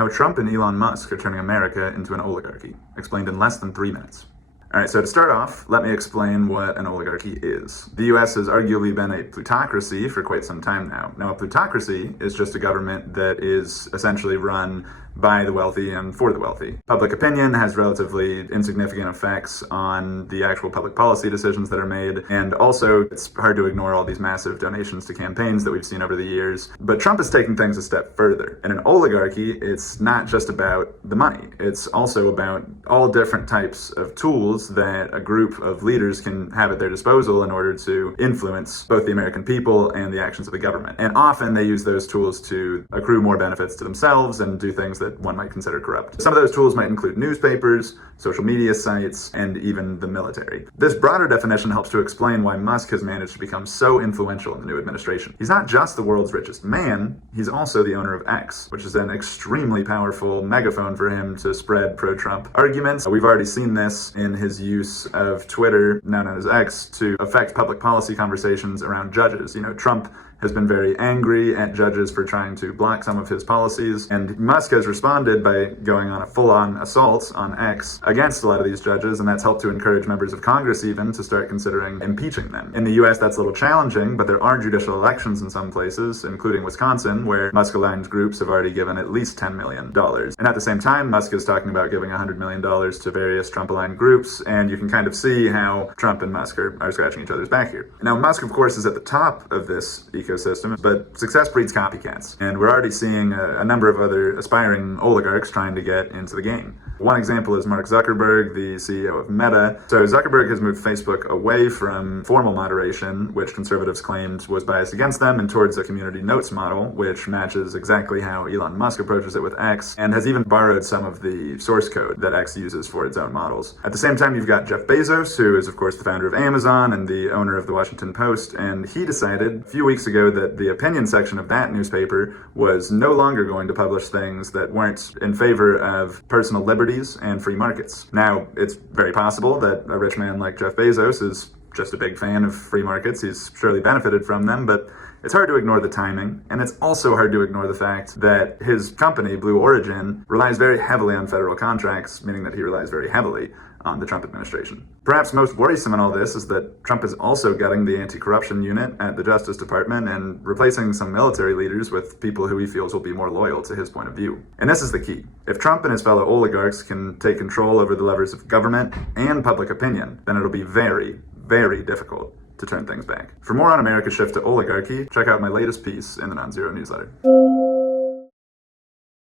How Trump and Elon Musk are turning America into an oligarchy, explained in less than 3 minutes. Alright, so to start off, let me explain what an oligarchy is. The US has arguably been a plutocracy for quite some time now. Now, a plutocracy is just a government that is essentially run by the wealthy and for the wealthy. Public opinion has relatively insignificant effects on the actual public policy decisions that are made, and also it's hard to ignore all these massive donations to campaigns that we've seen over the years. But Trump is taking things a step further. In an oligarchy, it's not just about the money. It's also about all different types of tools that a group of leaders can have at their disposal in order to influence both the American people and the actions of the government. And often they use those tools to accrue more benefits to themselves and do things that one might consider corrupt. Some of those tools might include newspapers, social media sites, and even the military. This broader definition helps to explain why Musk has managed to become so influential in the new administration. He's not just the world's richest man, he's also the owner of X, which is an extremely powerful megaphone for him to spread pro-Trump arguments. We've already seen this in his use of Twitter, now known as X, to affect public policy conversations around judges. You know, Trump has been very angry at judges for trying to block some of his policies, and Musk has responded by going on a full-on assault on X against a lot of these judges, and that's helped to encourage members of Congress even to start considering impeaching them. In the US, that's a little challenging, but there are judicial elections in some places, including Wisconsin, where Musk-aligned groups have already given at least $10 million. And at the same time, Musk is talking about giving $100 million to various Trump-aligned groups, and you can kind of see how Trump and Musk are scratching each other's back here. Now, Musk, of course, is at the top of this ecosystem, but success breeds copycats. And we're already seeing a number of other aspiring oligarchs trying to get into the game. One example is Mark Zuckerberg, the CEO of Meta. So Zuckerberg has moved Facebook away from formal moderation, which conservatives claimed was biased against them, and towards a community notes model, which matches exactly how Elon Musk approaches it with X, and has even borrowed some of the source code that X uses for its own models. At the same time, you've got Jeff Bezos, who is of course the founder of Amazon and the owner of the Washington Post, and he decided a few weeks ago that the opinion section of that newspaper was no longer going to publish things that weren't in favor of personal liberties and free markets. Now, it's very possible that a rich man like Jeff Bezos is just a big fan of free markets. He's surely benefited from them, but it's hard to ignore the timing, and it's also hard to ignore the fact that his company, Blue Origin, relies very heavily on federal contracts, meaning that he relies very heavily on the Trump administration. Perhaps most worrisome in all this is that Trump is also gutting the anti-corruption unit at the Justice Department and replacing some military leaders with people who he feels will be more loyal to his point of view. And this is the key. If Trump and his fellow oligarchs can take control over the levers of government and public opinion, then it'll be very, very difficult to turn things back. For more on America's shift to oligarchy, check out my latest piece in the Non-Zero newsletter.